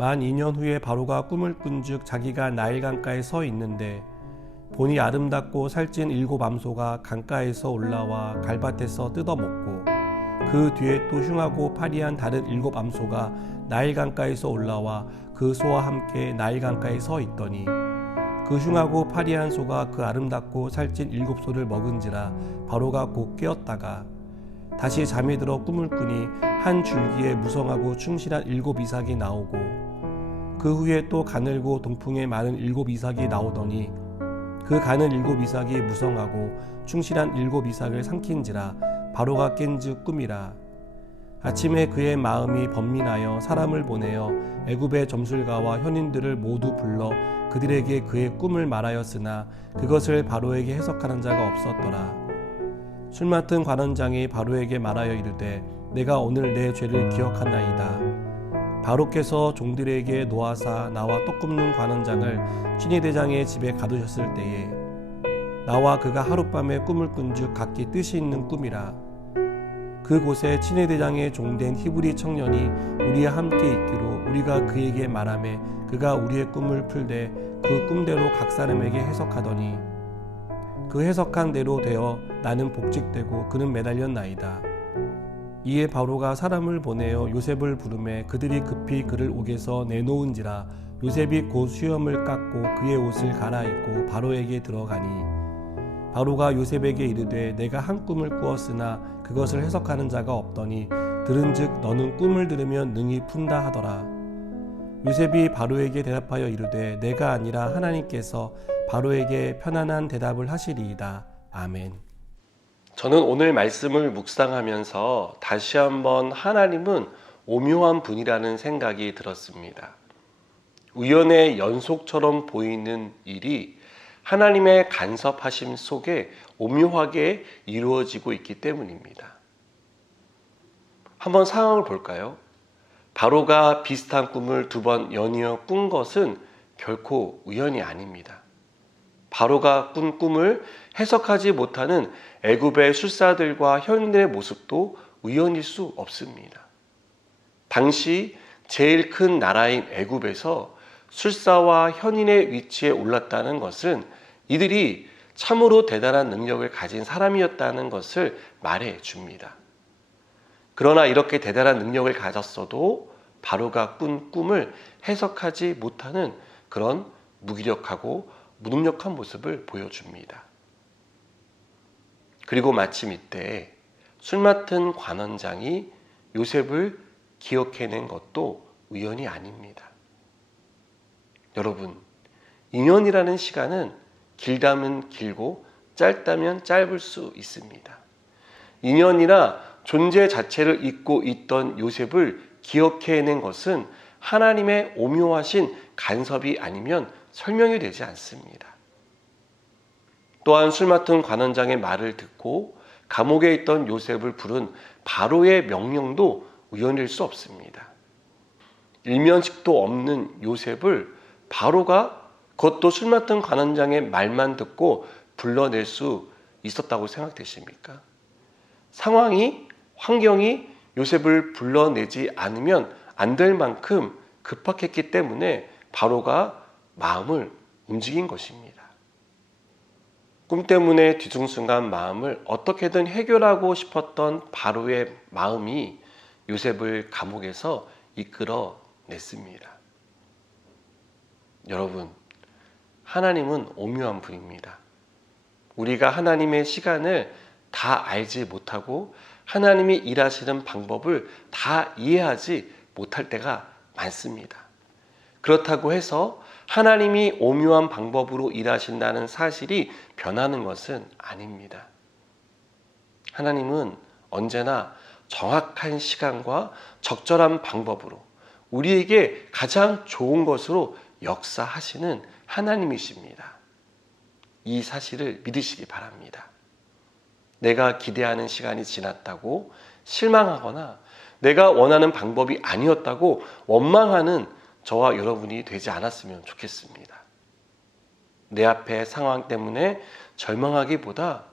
만 2년 후에 바로가 꿈을 꾼즉 자기가 나일 강가에 서 있는데 보니 아름답고 살찐 7 암소가 강가에서 올라와 갈밭에서 뜯어먹고 그 뒤에 또 흉하고 파리한 다른 7 암소가 나일 강가에서 올라와 그 소와 함께 나일 강가에 서 있더니 그 흉하고 파리한 소가 그 아름답고 살찐 7 소를 먹은지라 바로가 곧 깨었다가 다시 잠이 들어 꿈을 꾸니 한 줄기에 무성하고 충실한 7 이삭이 나오고 그 후에 또 가늘고 동풍에 마른 7 이삭이 나오더니 그 가는 7 이삭이 무성하고 충실한 7 이삭을 삼킨지라 바로가 깬즉 꿈이라. 아침에 그의 마음이 번민하여 사람을 보내어 애굽의 점술가와 현인들을 모두 불러 그들에게 그의 꿈을 말하였으나 그것을 바로에게 해석하는 자가 없었더라. 술 맡은 관원장이 바로에게 말하여 이르되 내가 오늘 내 죄를 기억하나이다. 바로께서 종들에게 노하사 나와 떡 굽는 관원장을 친위대장의 집에 가두셨을 때에 나와 그가 하룻밤에 꿈을 꾼즉 각기 뜻이 있는 꿈이라. 그곳에 친위대장의 종된 히브리 청년이 우리와 함께 있기로 우리가 그에게 말하매 그가 우리의 꿈을 풀되 그 꿈대로 각 사람에게 해석하더니 그 해석한 대로 되어 나는 복직되고 그는 매달렸나이다. 이에 바로가 사람을 보내어 요셉을 부르매 그들이 급히 그를 옥에서 내놓은지라. 요셉이 곧 수염을 깎고 그의 옷을 갈아입고 바로에게 들어가니 바로가 요셉에게 이르되 내가 한 꿈을 꾸었으나 그것을 해석하는 자가 없더니 들은즉 너는 꿈을 들으면 능히 푼다 하더라. 요셉이 바로에게 대답하여 이르되 내가 아니라 하나님께서 바로에게 편안한 대답을 하시리이다. 아멘. 저는 오늘 말씀을 묵상하면서 다시 한번 하나님은 오묘한 분이라는 생각이 들었습니다. 우연의 연속처럼 보이는 일이 하나님의 간섭하심 속에 오묘하게 이루어지고 있기 때문입니다. 한번 상황을 볼까요? 바로가 비슷한 꿈을 2번 연이어 꾼 것은 결코 우연이 아닙니다. 바로가 꾼 꿈을 해석하지 못하는 애굽의 술사들과 현인들의 모습도 우연일 수 없습니다. 당시 제일 큰 나라인 애굽에서 술사와 현인의 위치에 올랐다는 것은 이들이 참으로 대단한 능력을 가진 사람이었다는 것을 말해 줍니다. 그러나 이렇게 대단한 능력을 가졌어도 바로가 꾼 꿈을 해석하지 못하는 그런 무기력하고 무능력한 모습을 보여줍니다. 그리고 마침 이때 술 맡은 관원장이 요셉을 기억해낸 것도 우연이 아닙니다. 여러분, 인연이라는 시간은 길다면 길고 짧다면 짧을 수 있습니다. 인연이나 존재 자체를 잊고 있던 요셉을 기억해낸 것은 하나님의 오묘하신 간섭이 아니면 설명이 되지 않습니다. 또한 술 맡은 관원장의 말을 듣고 감옥에 있던 요셉을 부른 바로의 명령도 우연일 수 없습니다. 일면식도 없는 요셉을 바로가 그것도 술 맡은 관원장의 말만 듣고 불러낼 수 있었다고 생각되십니까? 상황이, 환경이 요셉을 불러내지 않으면 안 될 만큼 급박했기 때문에 바로가 마음을 움직인 것입니다. 꿈 때문에 뒤숭숭한 마음을 어떻게든 해결하고 싶었던 바로의 마음이 요셉을 감옥에서 이끌어냈습니다. 여러분, 하나님은 오묘한 분입니다. 우리가 하나님의 시간을 다 알지 못하고 하나님이 일하시는 방법을 다 이해하지 못할 때가 많습니다. 그렇다고 해서 하나님이 오묘한 방법으로 일하신다는 사실이 변하는 것은 아닙니다. 하나님은 언제나 정확한 시간과 적절한 방법으로 우리에게 가장 좋은 것으로 역사하시는 하나님이십니다. 이 사실을 믿으시기 바랍니다. 내가 기대하는 시간이 지났다고 실망하거나 내가 원하는 방법이 아니었다고 원망하는 저와 여러분이 되지 않았으면 좋겠습니다. 내 앞의 상황 때문에 절망하기보다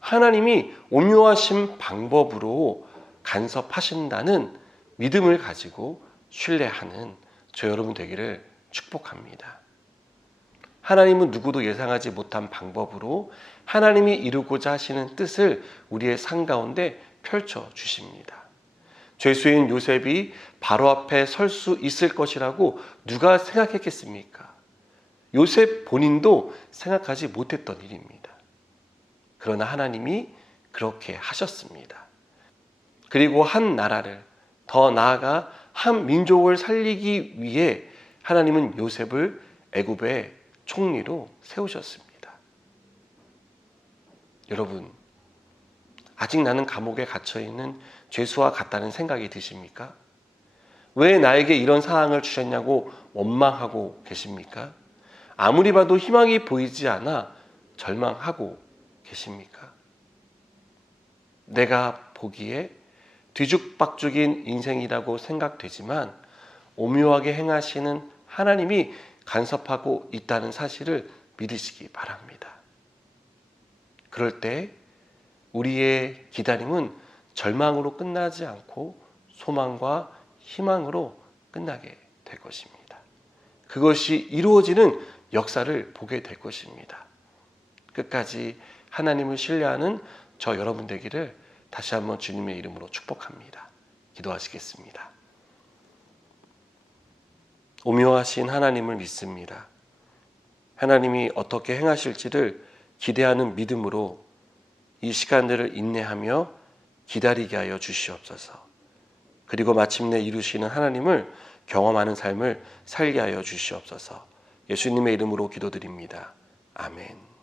하나님이 오묘하신 방법으로 간섭하신다는 믿음을 가지고 신뢰하는 저 여러분 되기를 축복합니다. 하나님은 누구도 예상하지 못한 방법으로 하나님이 이루고자 하시는 뜻을 우리의 삶 가운데 펼쳐 주십니다. 죄수인 요셉이 바로 앞에 설 수 있을 것이라고 누가 생각했겠습니까? 요셉 본인도 생각하지 못했던 일입니다. 그러나 하나님이 그렇게 하셨습니다. 그리고 한 나라를, 더 나아가 한 민족을 살리기 위해 하나님은 요셉을 애굽의 총리로 세우셨습니다. 여러분, 아직 나는 감옥에 갇혀있는 죄수와 같다는 생각이 드십니까? 왜 나에게 이런 상황을 주셨냐고 원망하고 계십니까? 아무리 봐도 희망이 보이지 않아 절망하고 계십니까? 내가 보기에 뒤죽박죽인 인생이라고 생각되지만 오묘하게 행하시는 하나님이 간섭하고 있다는 사실을 믿으시기 바랍니다. 그럴 때 우리의 기다림은 절망으로 끝나지 않고 소망과 희망으로 끝나게 될 것입니다. 그것이 이루어지는 역사를 보게 될 것입니다. 끝까지 하나님을 신뢰하는 저 여러분 되기를 다시 한번 주님의 이름으로 축복합니다. 기도하시겠습니다. 오묘하신 하나님을 믿습니다. 하나님이 어떻게 행하실지를 기대하는 믿음으로 이 시간들을 인내하며 기다리게 하여 주시옵소서. 그리고 마침내 이루시는 하나님을 경험하는 삶을 살게 하여 주시옵소서. 예수님의 이름으로 기도드립니다. 아멘.